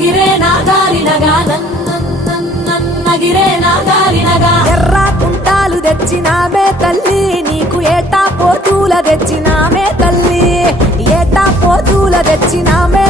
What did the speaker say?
నన్నగిరే నా దారినగా నన్నగిరే నా దారినగా ఎర్ర కుంటాలు తెచ్చినామే తల్లి నీకు ఏటా పోతుల తెచ్చినామే తల్లి ఏటా పోతుల తెచ్చినామే